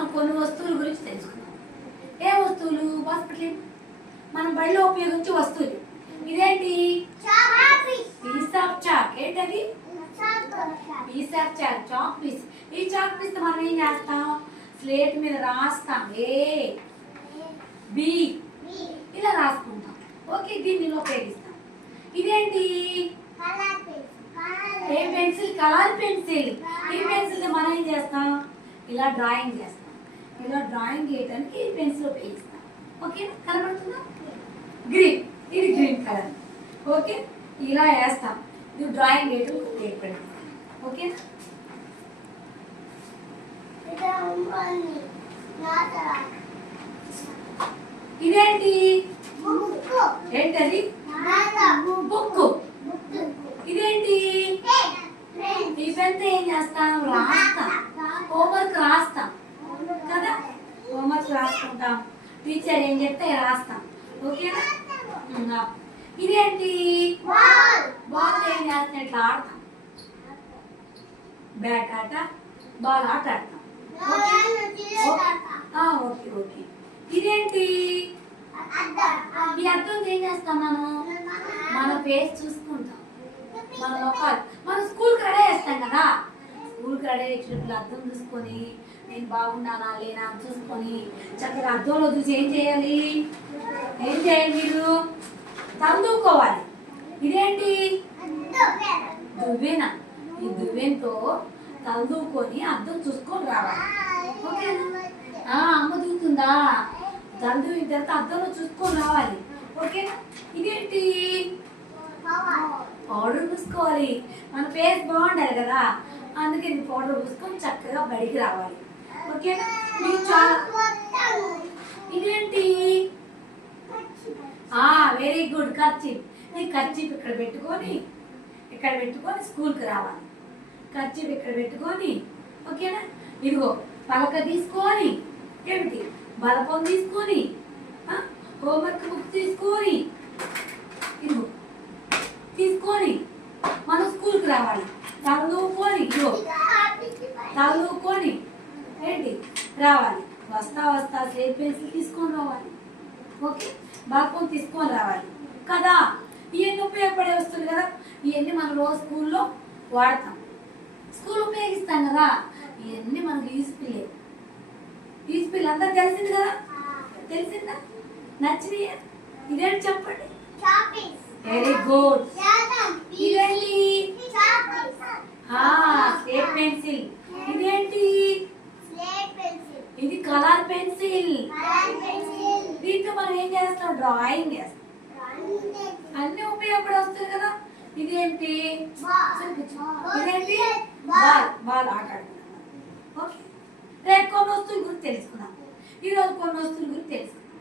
మనం కొన్ని వస్తువుల గురించి తెలుసుకుందాం. ఏ వస్తువులు? హాస్పిటల్ మనం బడిలో ఉపయోగించే వస్తువులు. ఇదేంటి? Piece of chalk. ఏంటది? Piece of chalk, chalk piece. ఈ చాక్ పీస్ మనం ఏం చేస్తాం? స్లేట్ మీద రాస్తాం. ఏ బి ఇలా రాసుకుంటాం. ఓకే, దీన్ని ఉపయోగిస్తాం. ఇదేంటి? ఏ పెన్సిల్? Colour pencil. ఈ పెన్సిల్ మనం ఏం చేస్తాం? ఇలా డ్రాయింగ్ చేస్తాం. ఇలా డ్రాయింగ్ చేయడానికి ఈ పెన్సిల్ ఉపయోగిస్తాం. ఓకే, కనబడుతుందా? గ్రీన్, ఇది గ్రీన్ కలర్. ఓకే, ఇలా వేస్తాం. ఇది డ్రాయింగ్ చేయడం ఉపయోగపడుతుంది. ఓకే, ఇదేంటి? ఏంటది? బుక్. ఇదేంటి? ఈ పెన్తో ఏం చేస్తాం? రాస్తాం. హోంవర్క్ రాస్తాం కదా, హోంవర్క్ రాసుకుంటాం. టీచర్ ఏం చెప్తే రాస్తాం. ఓకేనా? ఇదేంటి? బాల్. ఏం చేస్తాం? ఇట్లా ఆడతాం. బ్యాట్ ఆట, బాల్ ఆట ఆడతాం. Okay okay. ఇదేంటి? ఈ అర్థం ఏం చేస్తాం? మన ఫేస్ చూసుకుంటాం. మన ముఖాలు. మనం స్కూల్కి రెడీ చేస్తాం కదా, స్కూల్కి రెడీ చేసేటప్పుడు అర్థం చూసుకొని నేను బాగున్నానా లేనా చూసుకొని చక్కగా అర్థంలో చూసి ఏం చేయాలి? మీరు చదువుకోవాలి. ఇదేంటి? దువ్వెన. ఈ దువ్వెనతో చదువుకొని అర్థం చూసుకొని రావాలి. ఓకేనా? అమ్మ చూస్తుందా? చదువు తర్వాత అర్థంలో చూసుకొని రావాలి. ఓకేనా? ఇదేంటి? పౌడర్ పూసుకోవాలి. మన ఫేస్ బాగుండాలి కదా, అందుకే పౌడర్ పూసుకొని చక్కగా బడికి రావాలి. ఓకేనా? మీకు చాలా. ఇదేంటి? Very good, kerchief. ఈ కర్చీఫ్ ఇక్కడ పెట్టుకొని స్కూల్కి రావాలి. కర్చీఫ్ ఇక్కడ పెట్టుకొని, ఓకేనా? ఇదిగో పలక తీసుకొని, ఏమిటి బలపం తీసుకొని, హోంవర్క్ బుక్ తీసుకొని, ఇదిగో తీసుకొని మనం స్కూల్కి రావాలి. చదువుకొని ఏంటి రావాలి. వస్తా స్లేట్ పెన్సిల్ తీసుకొని రావాలి. ఓకే, బలపం తీసుకొని రావాలి కదా. ఇవన్నీ ఉపయోగపడే వస్తువులు కదా, ఇవన్నీ మనం రోజు స్కూల్లో వాడతాం. స్కూల్ ఉపయోగిస్తాం కదా, ఇవన్నీ మనకు యూస్ఫుల్. అందరూ తెలిసింది కదా, తెలిసిందా? నచ్చినాయా? ఇదేంటి చెప్పండి? Very good. ఇదేంటి? Slate pencil. ఇదేంటి? ఇది కలర్ పెన్సిల్. దీంతో మనం ఏం చేస్తాం? డ్రాయింగ్ చేస్తాం. అన్ని ఉపయోగపడి వస్తుంది కదా. ఇదేంటి? బాల్ ఆట ఆడుకుంటున్నాం. ఓకే, రేపు కొన్ని వస్తువుల గురించి తెలుసుకున్నాం. ఈరోజు కొన్ని వస్తువుల గురించి తెలుసుకున్నాం.